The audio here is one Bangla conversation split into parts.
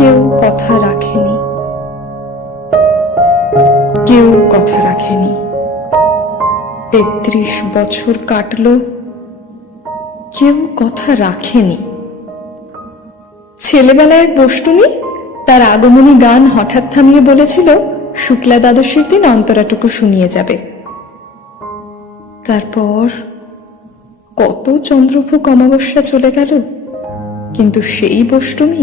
কেউ কথা রাখেনি কেউ কথা রাখেনি তেত্রিশ বছর কাটল কেউ কথা রাখেনি ছেলেবেলায় বষ্টুনি তার আগমনী গান হঠাৎ থামিয়ে বলেছিল শুক্লা দ্বাদশীর দিন অন্তরাটুকু শুনিয়ে যাবে তারপর কত চন্দ্রভোগ অমাবস্যা চলে গেল কিন্তু সেই বষ্টমী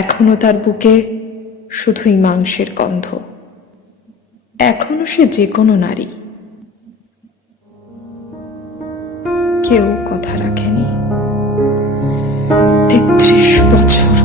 এখনো তার বুকে শুধুই মাংসের গন্ধ এখনো সে যে কোনো নারী কেউ কথা রাখেনি তেত্রিশ বছর